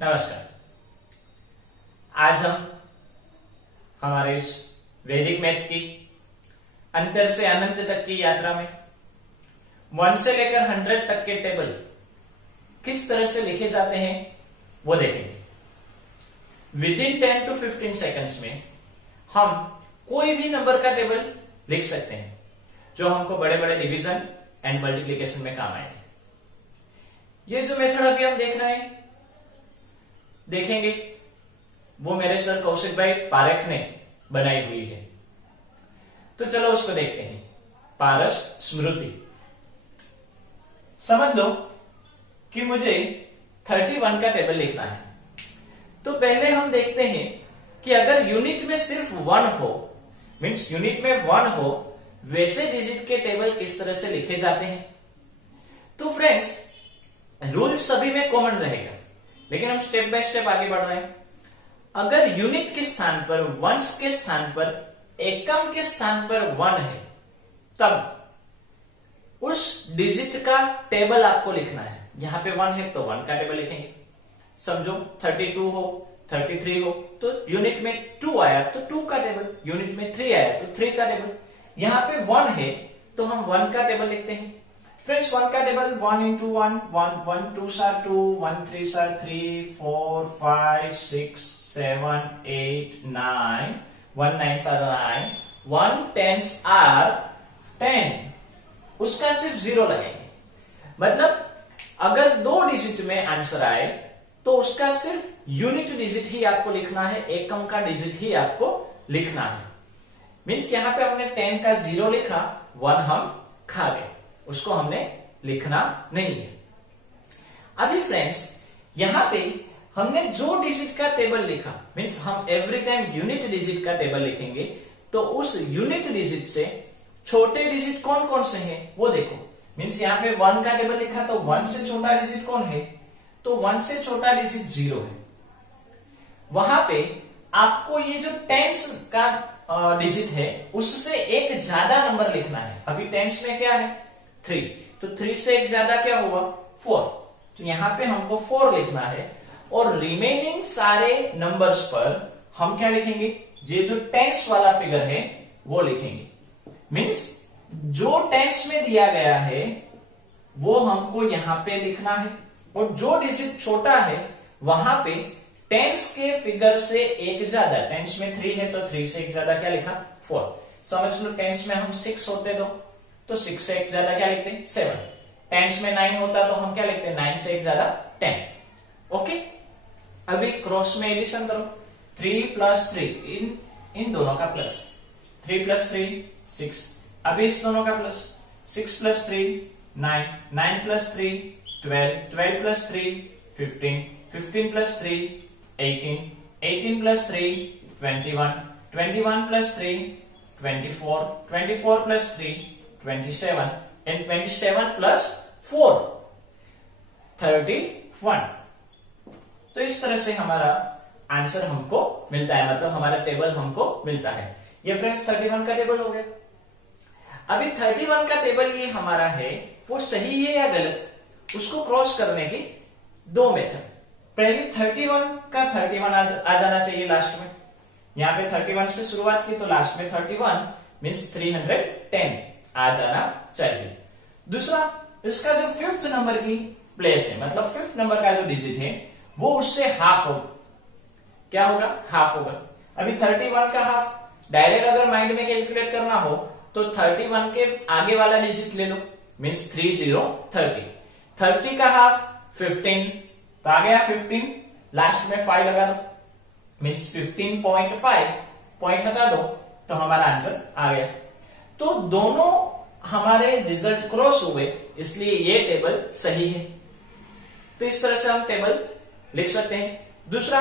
नमस्कार। आज हम हमारे इस वैदिक मैथ की अंतर से अनंत तक की यात्रा में 1 से लेकर 100 तक के टेबल किस तरह से लिखे जाते हैं वो देखेंगे। विदिन 10 to 15 सेकंड्स में हम कोई भी नंबर का टेबल लिख सकते हैं जो हमको बड़े बड़े डिवीजन एंड मल्टीप्लिकेशन में काम आएंगे। ये जो मेथड अभी हम देखेंगे वो मेरे सर कौशिक भाई पारेख ने बनाई हुई है। तो चलो उसको देखते हैं। पारस स्मृति। समझ लो कि मुझे 31 का टेबल लिखना है। तो पहले हम देखते हैं कि अगर यूनिट में सिर्फ 1 हो, मीन्स यूनिट में 1 हो, वैसे डिजिट के टेबल किस तरह से लिखे जाते हैं। तो फ्रेंड्स, रूल सभी में कॉमन रहेगा, लेकिन हम स्टेप बाय स्टेप आगे बढ़ रहे हैं। अगर यूनिट के स्थान पर, वंस के स्थान पर, एकम के स्थान पर 1 है, तब उस डिजिट का टेबल आपको लिखना है। यहां पे 1 है तो 1 का टेबल लिखेंगे। समझो 32 हो, 33 हो, तो यूनिट में 2 आया तो 2 का टेबल, यूनिट में 3 आया तो 3 का टेबल। यहां पे 1 है तो हम 1 का टेबल लिखते हैं। फ्रेंड्स, 1 का table 1 into 1, 1 2s are 2, 1 3s are 3, 4 5 6 7 8 9, 1 9s are 9, 1 10s are 10। उसका सिर्फ 0 लगेंगे। मतलब अगर 2 डिजिट में आंसर आए तो उसका सिर्फ यूनिट डिजिट ही आपको लिखना है, एकम का डिजिट ही आपको लिखना है। मीन्स यहां पे हमने 10 का 0 लिखा, 1 हम खा गए, उसको हमने लिखना नहीं है। अभी फ्रेंड्स, यहां पे हमने जो डिजिट का टेबल लिखा, मीन्स हम एवरी टाइम यूनिट डिजिट का टेबल लिखेंगे, तो उस यूनिट डिजिट से छोटे डिजिट कौन कौन से हैं वो देखो। मीन्स यहां पे 1 का टेबल लिखा तो 1 से छोटा डिजिट कौन है, तो 1 से छोटा डिजिट 0 है। वहां पे आपको ये जो टेंस का डिजिट है उससे एक ज्यादा नंबर लिखना है। अभी टेंस में क्या है 3, तो 3 से एक ज्यादा क्या हुआ 4, तो यहां पे हमको 4 लिखना है। और रिमेनिंग सारे नंबर्स पर हम क्या लिखेंगे, ये जो टेंस वाला फिगर है वो लिखेंगे। मीन्स जो टेंस में दिया गया है वो हमको यहां पे लिखना है, और जो डिजिट छोटा है वहां पे टेंस के फिगर से एक ज्यादा, टेंस में 3 है तो 3 से एक ज्यादा क्या लिखा 4। समझ लो टेंस में हम 6 होते तो 6 से एक ज्यादा क्या लिखते 7। टेंस में 9 होता तो हम क्या लिखते 9 से एक ज्यादा 10। ओके, अभी क्रॉस में एडिशन करो, 3 + 3, इन दोनों का प्लस, 3 + 3 6, अभी इस दोनों का प्लस, 6 + 3 9, 9 + 3 12, 12 + 3 15, 15 + 3 18, 18 + 3 21, 21 + 3 24, 24 + 3 27, and 27 + 4 31। तो इस तरह से हमारा आंसर हमको मिलता है, मतलब हमारा टेबल हमको मिलता है। ये फ्रेंड्स 31 का टेबल हो गया। अभी 31 का टेबल ये हमारा है, वो सही है या गलत, उसको क्रॉस करने की 2 मेथड। पहले 31 का 31 आ जाना चाहिए लास्ट में। यहां पे 31 से शुरुआत की तो लास्ट में 31 मीन्स 310 आ जाना चाहिए। दूसरा, इसका जो 5th नंबर की प्लेस है, मतलब 5th नंबर का जो डिजिट है वो उससे हाफ होगा। क्या होगा, हाफ होगा। अभी 31 का हाफ डायरेक्ट अगर माइंड में कैलकुलेट करना हो तो 31 के आगे वाला डिजिट ले लो, मीन्स 30 30। 30 का हाफ 15, तो आ गया 15, लास्ट में 5 लगा दो, मीन्स 15.5, पॉइंट हटा दो तो हमारा आंसर आ गया। तो दोनों हमारे रिजल्ट क्रॉस हुए, इसलिए ये टेबल सही है। तो इस तरह से हम टेबल लिख सकते हैं। दूसरा,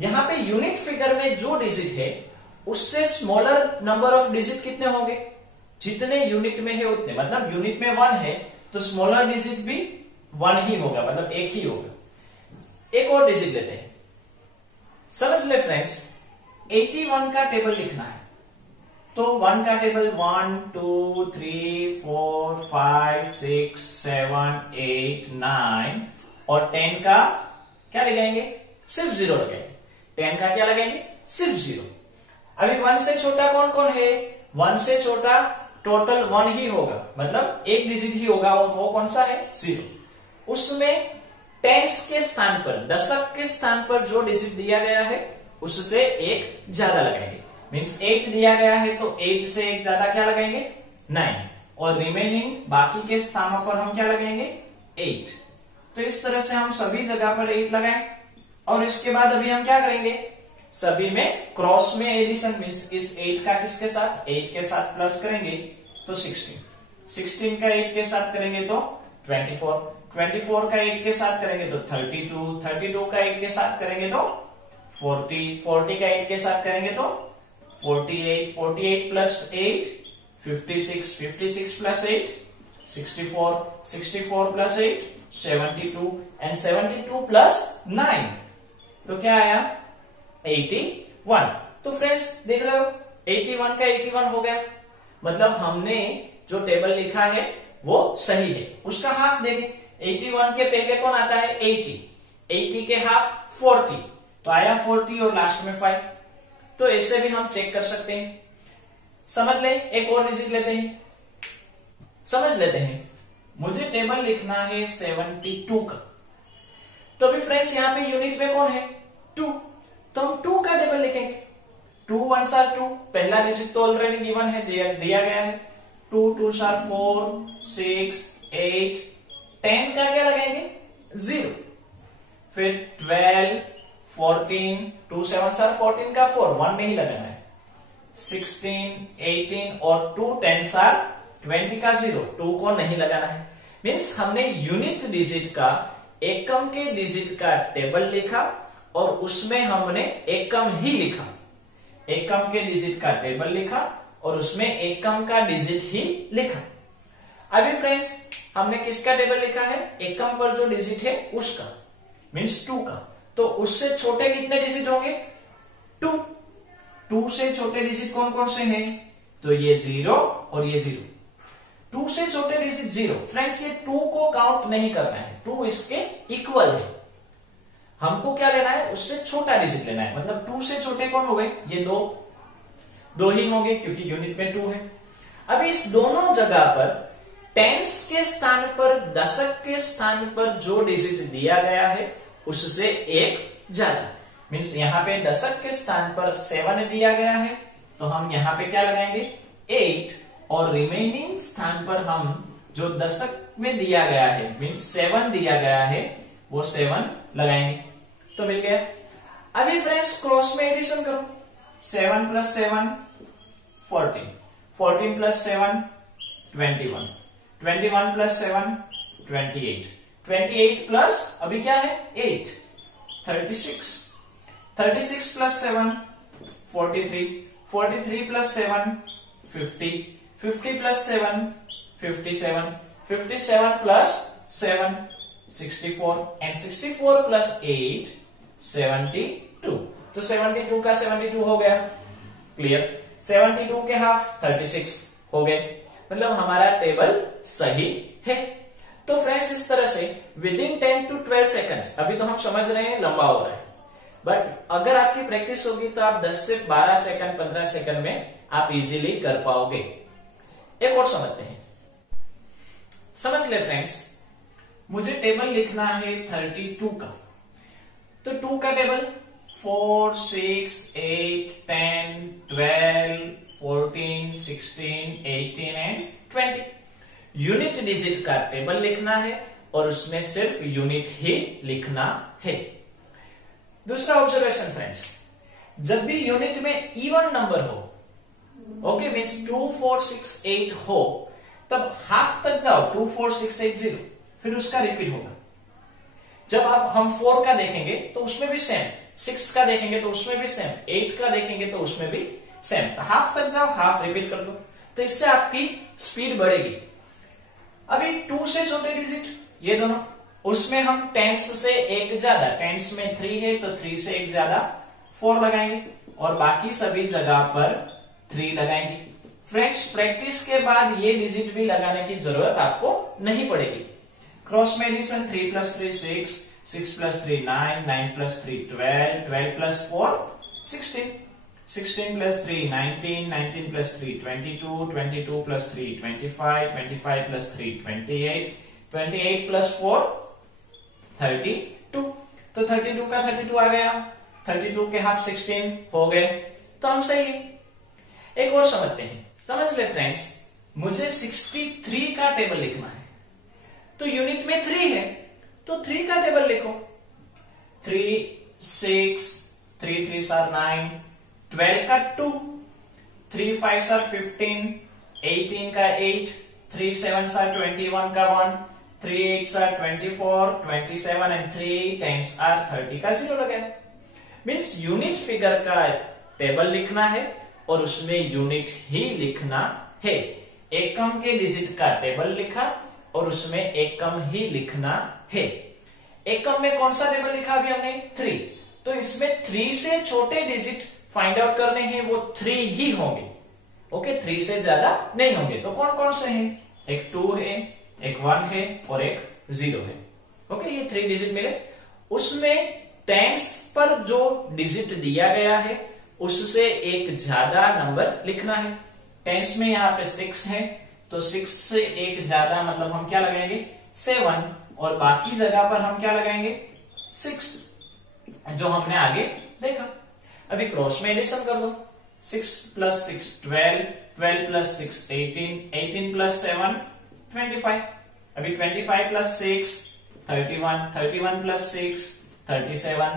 यहां पे यूनिट फिगर में जो डिजिट है उससे स्मॉलर नंबर ऑफ डिजिट कितने होंगे, जितने यूनिट में है उतने। मतलब यूनिट में 1 है तो स्मॉलर डिजिट भी 1 ही होगा, मतलब एक ही होगा। एक और डिजिट लेते हैं, समझ ले फ्रेंड्स, 81 का टेबल लिखना है। तो 1 का टेबल 1 2 3 4 5 6 7 8 9, और 10 का क्या लगाएंगे सिर्फ 0 लगाएंगे। 10 का क्या लगाएंगे? सिर्फ 0। अभी 1 से छोटा कौन कौन है? 1 से छोटा टोटल 1 ही होगा, मतलब एक डिजिट ही होगा, और वो कौन सा है? 0। उसमें टेंस के स्थान पर, दशक के स्थान पर जो डिजिट दिया गया है उससे एक ज्यादा लगाएंगे। मीन्स 8 दिया गया है तो 8 से एक ज्यादा क्या लगाएंगे? 9। और रिमेनिंग बाकी के स्थानों पर हम क्या लगाएंगे? 8। तो इस तरह से हम सभी जगह पर 8 लगाएं, और इसके बाद अभी हम क्या करेंगे? सभी में क्रॉस में एडिशन, मीन्स इस 8 का किसके साथ? 8 के साथ प्लस करेंगे तो 16। 16 का 8 के साथ करेंगे तो 24। 24 का 8 के साथ करेंगे तो 32। 32 का 8 के साथ करेंगे तो 40। 40 का 8 के साथ करेंगे तो 48। 48 plus 8 56। 56 plus 8 64। 64 plus 8 72। And 72 plus 9 तो क्या आया? 81। तो फ्रेंड्स देख रहे हो, 81 का 81 हो गया। मतलब हमने जो टेबल लिखा है वो सही है। उसका हाफ देखें, 81 के पहले कौन आता है? 80। 80 के हाफ 40, तो आया 40 और लास्ट में 5। तो ऐसे भी हम चेक कर सकते हैं। समझ ले, एक और डिजिट लेते हैं, समझ लेते हैं। मुझे टेबल लिखना है 72 का। तो अभी फ्रेंड्स यहाँ पे यूनिट में कौन है? 2। तो हम 2 का टेबल लिखेंगे। 2 1s are 2, पहला डिजिट तो ऑलरेडी गिवन है, दिया गया है। 2 2s are 4 6 8। 10 का क्या लगाएंगे? 0। फिर 12 14, 2 7s are 14 का 4, 1 नहीं लगाना है। 16 18 और 2 10s are 20 का 0, 2 को नहीं लगाना है। मीन्स हमने यूनिट डिजिट का, एकम के डिजिट का टेबल लिखा और उसमें हमने एकम ही लिखा। एकम के डिजिट का टेबल लिखा और उसमें एकम का डिजिट ही लिखा। अभी फ्रेंड्स हमने किसका टेबल लिखा है? एकम पर जो डिजिट है उसका, मीन्स 2 का। तो उससे छोटे कितने डिजिट होंगे? 2। 2 से छोटे डिजिट कौन कौन से हैं? तो ये 0 और ये 0। 2 से छोटे डिजिट 0। फ्रेंड्स ये 2 को काउंट नहीं करना है, 2 इसके इक्वल है। हमको क्या लेना है? उससे छोटा डिजिट लेना है। मतलब 2 से छोटे कौन हो गए? ये 2 ही होंगे क्योंकि यूनिट में 2 है। अब इस दोनों जगह पर टेंस के स्थान पर, दशक के स्थान पर जो डिजिट दिया गया है उससे एक ज्यादा। मीन्स यहाँ पे दशक के स्थान पर 7 दिया गया है तो हम यहाँ पे क्या लगाएंगे? 8। और रिमेनिंग स्थान पर हम जो दशक में दिया गया है, मीन्स 7 दिया गया है, वो 7 लगाएंगे। तो मिल गया। अभी फ्रेंड्स क्रॉस में एडिशन करो। 7 प्लस 7 14। 14 प्लस 7 21। 21 प्लस 7 28। 28 प्लस अभी क्या है? 8 36। 36 plus 7 43। 43 plus 7 50। 50 plus 7 57। 57 plus 7 64। And 64 plus 8 72। तो 72 का 72 हो गया। क्लियर। 72 के हाफ 36 हो गए। मतलब हमारा टेबल सही है। तो फ्रेंड्स इस तरह से विद इन 10 to 12 सेकंड्स, अभी तो हम समझ रहे हैं लंबा हो रहा है, बट अगर आपकी प्रैक्टिस होगी तो आप 10 से 12 सेकंड 15 सेकंड में आप इजीली कर पाओगे। एक और समझते हैं। समझ ले फ्रेंड्स, मुझे टेबल लिखना है 32 का। तो 2 का टेबल 4 6 8 10 12 14 16 18 एंड 20। यूनिट डिजिट का टेबल लिखना है और उसमें सिर्फ यूनिट ही लिखना है। दूसरा ऑब्जर्वेशन फ्रेंड्स, जब भी यूनिट में इवन नंबर हो, ओके, मीन्स 2 4 6 8 हो, तब हाफ तक जाओ 2 4 6 8 0, फिर उसका रिपीट होगा। जब आप हम 4 का देखेंगे तो उसमें भी सेम, 6 का देखेंगे तो उसमें भी सेम, 8 का देखेंगे तो उसमें भी सेम। तो हाफ तक जाओ, हाफ रिपीट कर दो, तो इससे आपकी स्पीड बढ़ेगी। अभी 2 से छोटे डिजिट ये दोनों, उसमें हम टेंस से एक ज्यादा, टेंस में 3 है तो 3 से एक ज्यादा 4 लगाएंगे और बाकी सभी जगह पर 3 लगाएंगे। फ्रेंड्स प्रैक्टिस के बाद ये डिजिट भी लगाने की जरूरत आपको नहीं पड़ेगी। क्रॉस में addition 3 + 3 6, 6 plus 3 9, 9 plus 3 12, 12 plus 4 16, 16 plus 3 19, 19 plus 3 22, 22 plus 3 25, 25 plus 3 28, 28 plus 4 32। तो 32 का 32 आ गया, 32 के हाफ 16 हो गए, तो हम सही है। एक और समझते हैं, समझ ले फ्रेंड्स, मुझे 63 का टेबल लिखना है, तो यूनिट में 3 है, तो 3 का टेबल लिखो। 3 6 3 3 9, 12 का 2, 3 5 15, 18 का 8, 3 7 21 का 1, 3 8 24, 27 and 3 10 30 का 0 लगा। मीन्स यूनिट फिगर का टेबल लिखना है और उसमें यूनिट ही लिखना है। एकम के डिजिट का टेबल लिखा और उसमें एकम ही लिखना है। एकम में कौन सा टेबल लिखा अभी हमने? 3। तो इसमें 3 से छोटे डिजिट फाइंड आउट करने हैं, वो 3 ही होंगे। ओके, 3 से ज्यादा नहीं होंगे। तो कौन कौन से हैं? एक 2 है, एक 1 है और एक 0 है। ओके, ये 3 डिजिट मिले। उसमें टेंस पर जो डिजिट दिया गया है उससे एक ज्यादा नंबर लिखना है। टेंस में यहाँ पे 6 है, तो 6 से एक ज्यादा मतलब हम क्या लगाएंगे? 7, और बाकी जगह पर हम क्या लगाएंगे? 6, जो हमने आगे देखा। अभी क्रॉस में एडिशन कर दो। 6 प्लस 6 12, 12 प्लस 6 18, 18 प्लस 7 25। अभी 25 plus 6 31, 31 plus 6 37,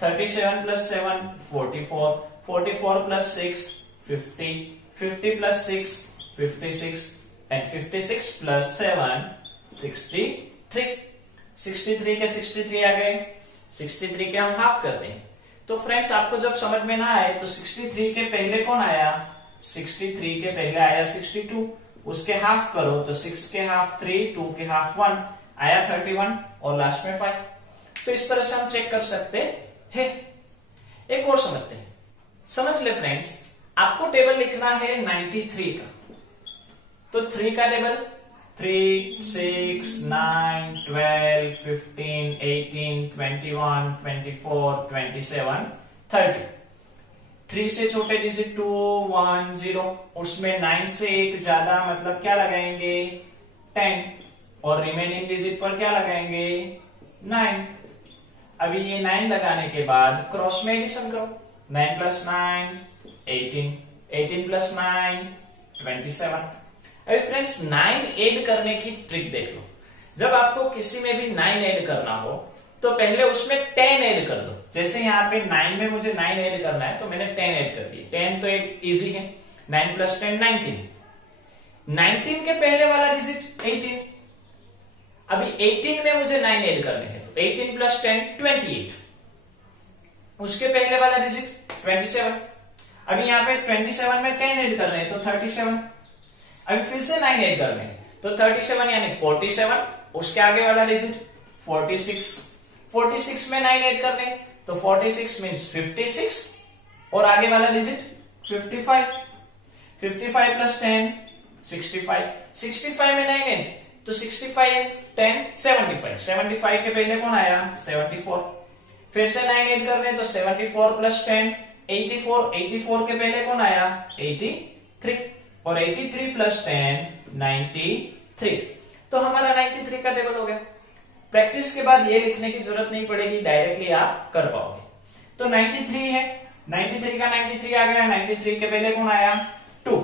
37 plus 7 44, 44 plus 6 50, 50 plus 6 56 and 56 plus 7 63। 63 के 63 आ गए। 63 के हम हाफ करते हैं। तो फ्रेंड्स, आपको जब समझ में ना आए तो 63 के पहले कौन आया? 63 के पहले आया 62, उसके हाफ करो तो 6 के हाफ 3, 2 के हाफ 1 आया 31 और लास्ट में 5। तो इस तरह से हम चेक कर सकते हैं। एक और समझते हैं। समझ ले फ्रेंड्स, आपको टेबल लिखना है 93 का। तो 3 का टेबल 3 6 9 12 15 18 21 24 27 30। 3 से छोटे डिजिट 2 1 0, उसमें 9 से एक ज्यादा मतलब क्या लगाएंगे? 10, और रिमेनिंग डिजिट पर क्या लगाएंगे? 9। अभी ये 9 लगाने के बाद क्रॉस में एडिशन करो। 9 प्लस 9 18, 18 प्लस 9 27। अभी फ्रेंड्स, 9 ऐड करने की ट्रिक देख लो। जब आपको किसी में भी 9 ऐड करना हो तो पहले उसमें 10 ऐड कर दो। जैसे यहाँ पे 9 में मुझे 9 ऐड करना है तो मैंने 10 ऐड कर दिए। 10 तो एक इजी है। 9 प्लस 10 19। 19 के पहले वाला डिजिट 18। अभी 18 में मुझे 9 ऐड करने हैं, तो 18 प्लस 10 28। उसके पहले वाला डिजिट 27। अभी यहाँ पे 27 में 10 ऐड करने हैं तो 37। अभी फिर से 9 ऐड करने हैं तो 37 यानी 47। उसके आगे वाला डिजिट 46। 46 में 9 ऐड करने हैं तो 46 मीन्स 56, और आगे वाला डिजिट 55। 55 प्लस 10 65। 65 में 9 ऐड तो 65 10 75। 75 के पहले कौन आया? 74। फिर से 9 ऐड करने तो 74 प्लस 10 84। 84 के पहले कौन आया? 83, और 83 प्लस 10 93। तो हमारा 93 का टेबल हो गया। प्रैक्टिस के बाद ये लिखने की जरूरत नहीं पड़ेगी, डायरेक्टली आप कर पाओगे। तो 93 है, 93 का 93 आ गया। 93 के पहले कौन आया? 2।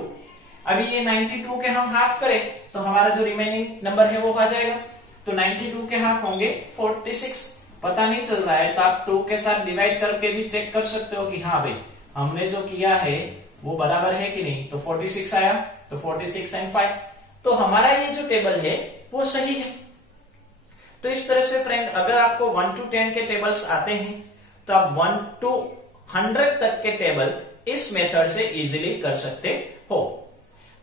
अभी ये 92 के हम हाफ करें तो हमारा जो रिमेनिंग नंबर है वो आ जाएगा। तो 92 के हाफ होंगे 46। पता नहीं चल रहा है तो आप 2 के साथ डिवाइड करके भी चेक कर सकते हो कि हाँ भाई हमने जो किया है वो बराबर है कि नहीं। तो 46 आया, तो 46 and 5। तो हमारा ये जो टेबल है वो सही है। तो इस तरह से फ्रेंड, अगर आपको 1 to 10 के टेबल्स आते हैं तो आप 1 to 100 तक के टेबल इस मेथड से इजीली कर सकते हो।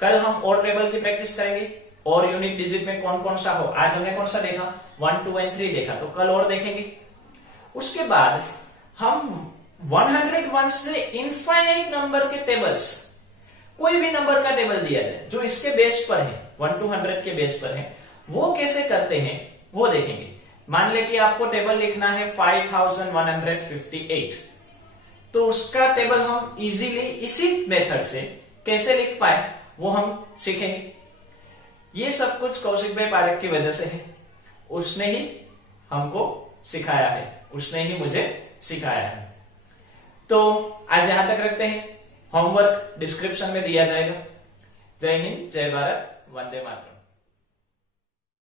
कल हम और टेबल की प्रैक्टिस करेंगे और यूनिट डिजिट में कौन कौन सा हो। आज हमने कौन सा देखा? 1 2 and 3 देखा, तो कल और देखेंगे। उसके बाद हम 101 से इनफाइनाइट नंबर के टेबल्स, कोई भी नंबर का टेबल दिया जाए जो इसके बेस पर है, 1 to 100 के बेस पर है, वो कैसे करते हैं वो देखेंगे। मान ले कि आपको टेबल लिखना है 5158, तो उसका टेबल हम इजीली इसी मेथड से कैसे लिख पाए वो हम सीखेंगे। ये सब कुछ कौशिक भाई पारेख की वजह से है, उसने ही हमको सिखाया है, उसने ही मुझे सिखाया है। तो आज यहां तक रखते हैं, होमवर्क डिस्क्रिप्शन में दिया जाएगा। जय हिंद, जय भारत, वंदे मातरम।